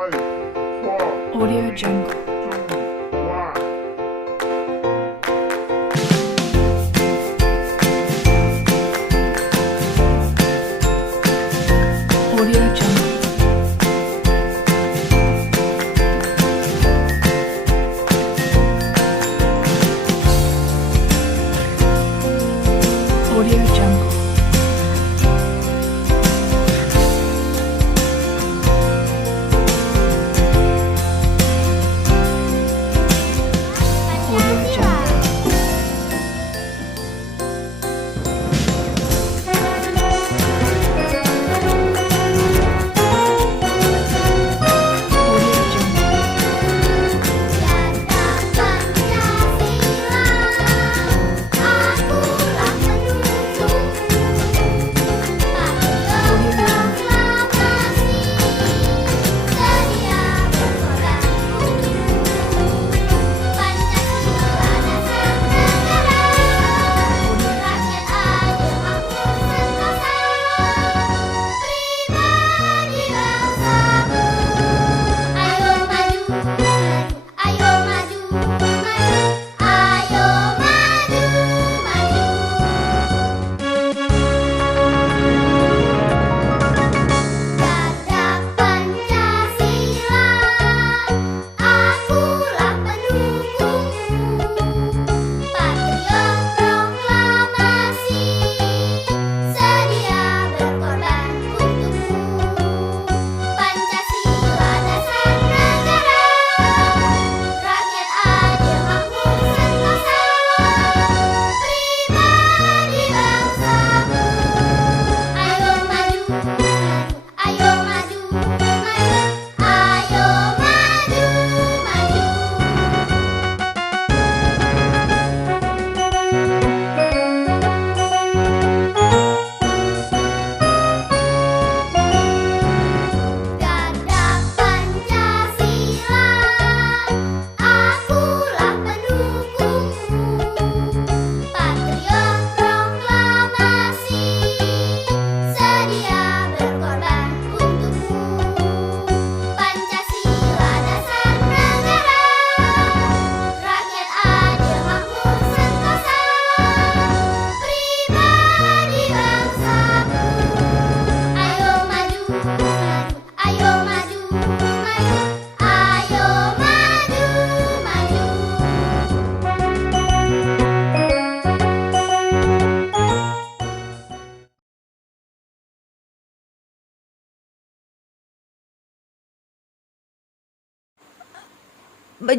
Audio Jungle. Audio Jungle. Audio Jungle. Audio Jungle. Audio Jungle. Audio Jungle.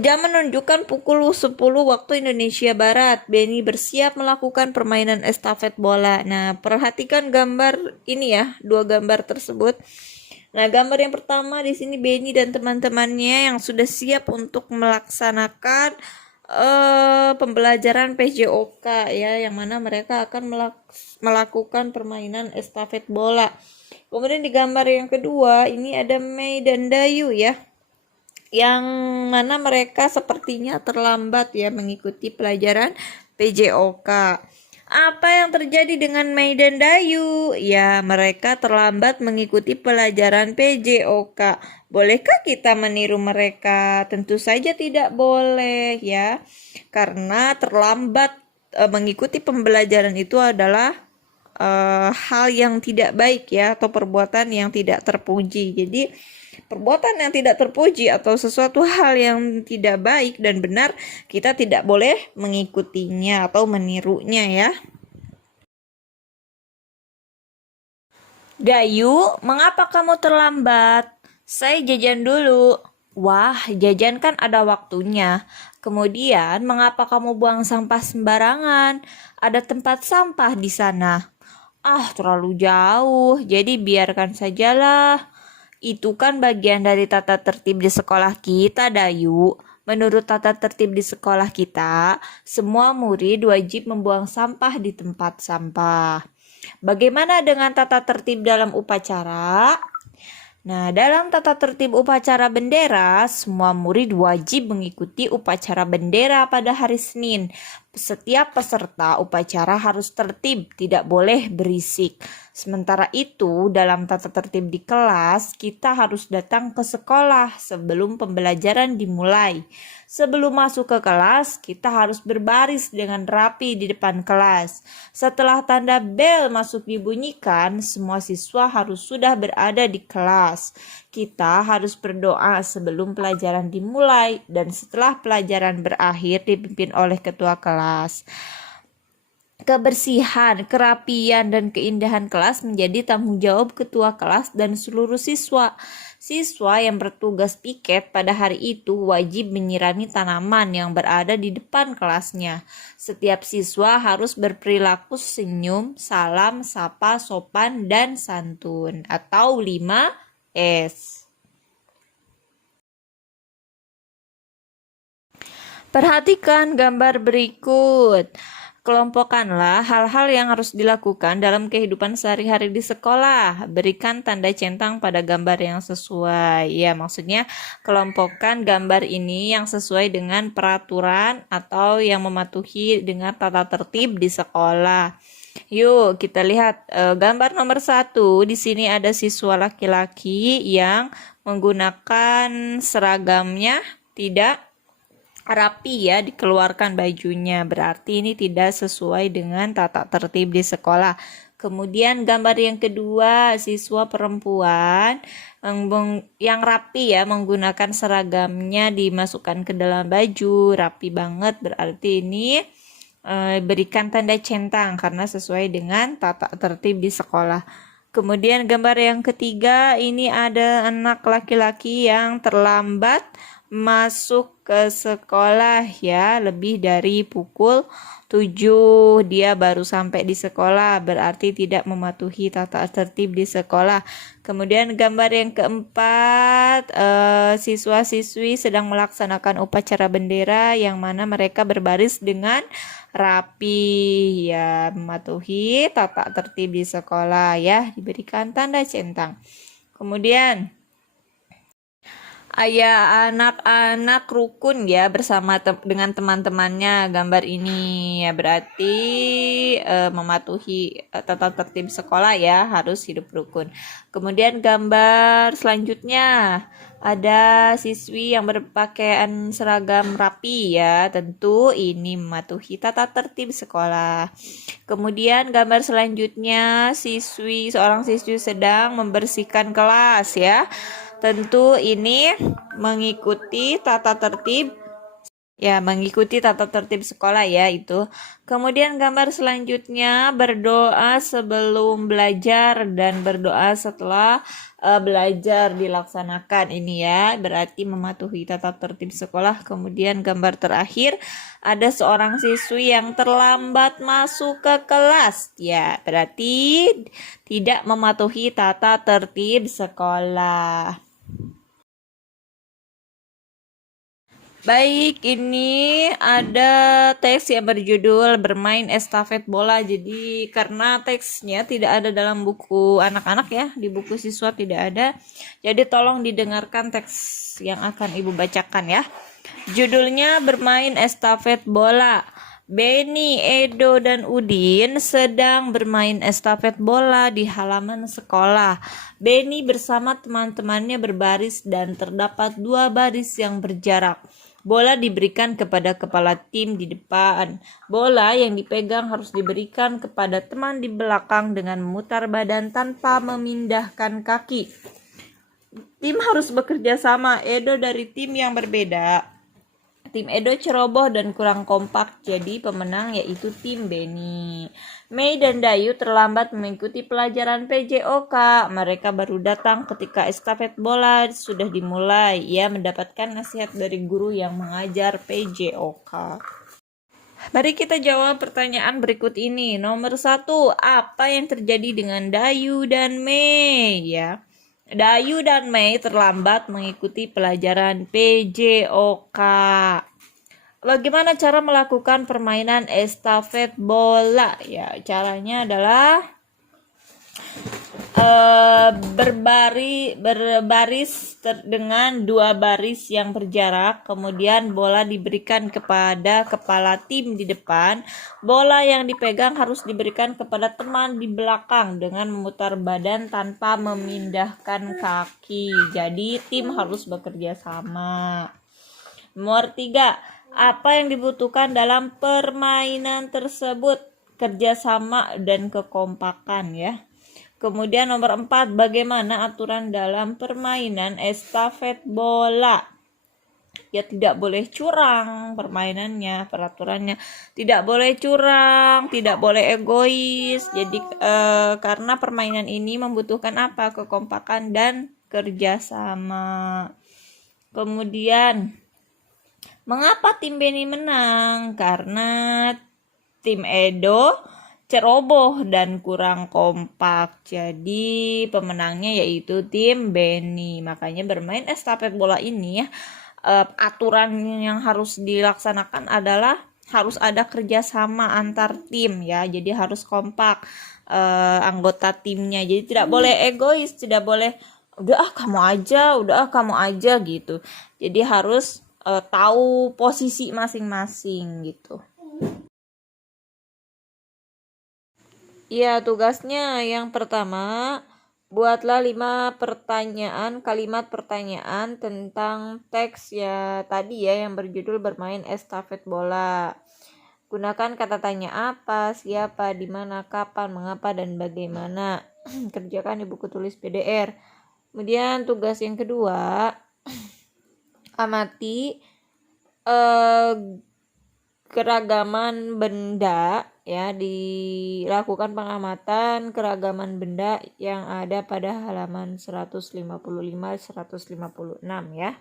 Jam menunjukkan pukul 10 waktu Indonesia Barat. Benny bersiap melakukan permainan estafet bola. Nah, perhatikan gambar ini ya, dua gambar tersebut. Nah, gambar yang pertama di sini Benny dan teman-temannya yang sudah siap untuk melaksanakan pembelajaran PJOK ya, yang mana mereka akan melakukan permainan estafet bola. Kemudian di gambar yang kedua ini ada Mei dan Dayu ya, yang mana mereka sepertinya terlambat ya mengikuti pelajaran PJOK. Apa yang terjadi dengan Mei dan Dayu? Ya, mereka terlambat mengikuti pelajaran PJOK. Bolehkah kita meniru mereka? Tentu saja tidak boleh ya. Karena terlambat mengikuti pembelajaran itu adalah hal yang tidak baik ya, atau perbuatan yang tidak terpuji. Jadi perbuatan yang tidak terpuji atau sesuatu hal yang tidak baik dan benar, kita tidak boleh mengikutinya atau menirunya ya. Dayu, mengapa kamu terlambat? Saya jajan dulu. Wah, jajan kan ada waktunya. Kemudian, mengapa kamu buang sampah sembarangan? Ada tempat sampah di sana. Ah, terlalu jauh, jadi biarkan sajalah. Itu kan bagian dari tata tertib di sekolah kita, Dayu. Menurut tata tertib di sekolah kita, semua murid wajib membuang sampah di tempat sampah. Bagaimana dengan tata tertib dalam upacara? Nah, dalam tata tertib upacara bendera, semua murid wajib mengikuti upacara bendera pada hari Senin. Setiap peserta upacara harus tertib, tidak boleh berisik. Sementara itu, dalam tata tertib di kelas, kita harus datang ke sekolah sebelum pembelajaran dimulai. Sebelum masuk ke kelas, kita harus berbaris dengan rapi di depan kelas. Setelah tanda bel masuk dibunyikan, semua siswa harus sudah berada di kelas. Kita harus berdoa sebelum pelajaran dimulai dan setelah pelajaran berakhir dipimpin oleh ketua kelas. Kebersihan, kerapian, dan keindahan kelas menjadi tanggung jawab ketua kelas dan seluruh siswa. Siswa yang bertugas piket pada hari itu wajib menyirami tanaman yang berada di depan kelasnya. Setiap siswa harus berperilaku senyum, salam, sapa, sopan, dan santun atau 5S. Perhatikan gambar berikut. Kelompokkanlah hal-hal yang harus dilakukan dalam kehidupan sehari-hari di sekolah. Berikan tanda centang pada gambar yang sesuai. Ya, maksudnya kelompokkan gambar ini yang sesuai dengan peraturan atau yang mematuhi dengan tata tertib di sekolah. Yuk kita lihat gambar nomor 1. Di sini ada siswa laki-laki yang menggunakan seragamnya tidak rapi ya, dikeluarkan bajunya, berarti ini tidak sesuai dengan tata tertib di sekolah. Kemudian gambar yang kedua, siswa perempuan yang rapi ya, menggunakan seragamnya dimasukkan ke dalam baju, rapi banget, berarti ini berikan tanda centang karena sesuai dengan tata tertib di sekolah. Kemudian gambar yang ketiga, ini ada anak laki-laki yang terlambat masuk ke sekolah ya, lebih dari pukul 7 dia baru sampai di sekolah, berarti tidak mematuhi tata tertib di sekolah. Kemudian gambar yang keempat, siswa-siswi sedang melaksanakan upacara bendera yang mana mereka berbaris dengan rapi ya, mematuhi tata tertib di sekolah ya, diberikan tanda centang. Kemudian anak-anak rukun ya bersama dengan teman-temannya, gambar ini ya berarti mematuhi tata tertib sekolah ya, harus hidup rukun. Kemudian gambar selanjutnya ada siswi yang berpakaian seragam rapi ya, tentu ini mematuhi tata tertib sekolah. Kemudian gambar selanjutnya seorang siswi sedang membersihkan kelas ya. Tentu ini mengikuti tata tertib sekolah ya itu. Kemudian gambar selanjutnya berdoa sebelum belajar dan berdoa setelah belajar dilaksanakan ini ya, berarti mematuhi tata tertib sekolah. Kemudian gambar terakhir ada seorang siswi yang terlambat masuk ke kelas ya, berarti tidak mematuhi tata tertib sekolah. Baik, ini ada teks yang berjudul bermain estafet bola. Jadi karena teksnya tidak ada dalam buku anak-anak ya, di buku siswa tidak ada. Jadi tolong didengarkan teks yang akan Ibu bacakan ya. Judulnya bermain estafet bola. Benny, Edo, dan Udin sedang bermain estafet bola di halaman sekolah. Benny bersama teman-temannya berbaris dan terdapat 2 baris yang berjarak. Bola diberikan kepada kepala tim di depan. Bola yang dipegang harus diberikan kepada teman di belakang dengan memutar badan tanpa memindahkan kaki. Tim harus bekerja sama. Edo dari tim yang berbeda. Tim Edo ceroboh dan kurang kompak, jadi pemenang yaitu tim Benny. Mei dan Dayu terlambat mengikuti pelajaran PJOK. Mereka baru datang ketika estafet bola sudah dimulai. Ia mendapatkan nasihat dari guru yang mengajar PJOK. Mari kita jawab pertanyaan berikut ini. Nomor 1, apa yang terjadi dengan Dayu dan Mei ya? Dayu dan Mei terlambat mengikuti pelajaran PJOK. Bagaimana cara melakukan permainan estafet bola? Ya, caranya adalah berbaris dengan 2 baris yang berjarak. Kemudian bola diberikan kepada kepala tim di depan. Bola yang dipegang harus diberikan kepada teman di belakang dengan memutar badan tanpa memindahkan kaki. Jadi tim harus bekerja sama. Nomor 3, apa yang dibutuhkan dalam permainan tersebut? Kerjasama dan kekompakan ya. Kemudian nomor 4, bagaimana aturan dalam permainan estafet bola? Ya tidak boleh curang permainannya, peraturannya. Tidak boleh curang, tidak boleh egois. Jadi karena permainan ini membutuhkan apa? Kekompakan dan kerjasama. Kemudian mengapa tim Beni menang? Karena tim Edo ceroboh dan kurang kompak. Jadi pemenangnya yaitu tim Beni. Makanya bermain estafet bola ini ya, aturan yang harus dilaksanakan adalah harus ada kerjasama antar tim ya. Jadi harus kompak anggota timnya. Jadi tidak boleh egois, tidak boleh udah kamu aja gitu. Jadi harus tahu posisi masing-masing gitu. Ya, tugasnya yang pertama, buatlah 5 kalimat pertanyaan tentang teks ya tadi ya yang berjudul bermain estafet bola. Gunakan kata tanya apa, siapa, di mana, kapan, mengapa, dan bagaimana. Kerjakan di buku tulis PDR. Kemudian tugas yang kedua, amati keragaman benda ya, dilakukan pengamatan keragaman benda yang ada pada halaman 155 156 ya.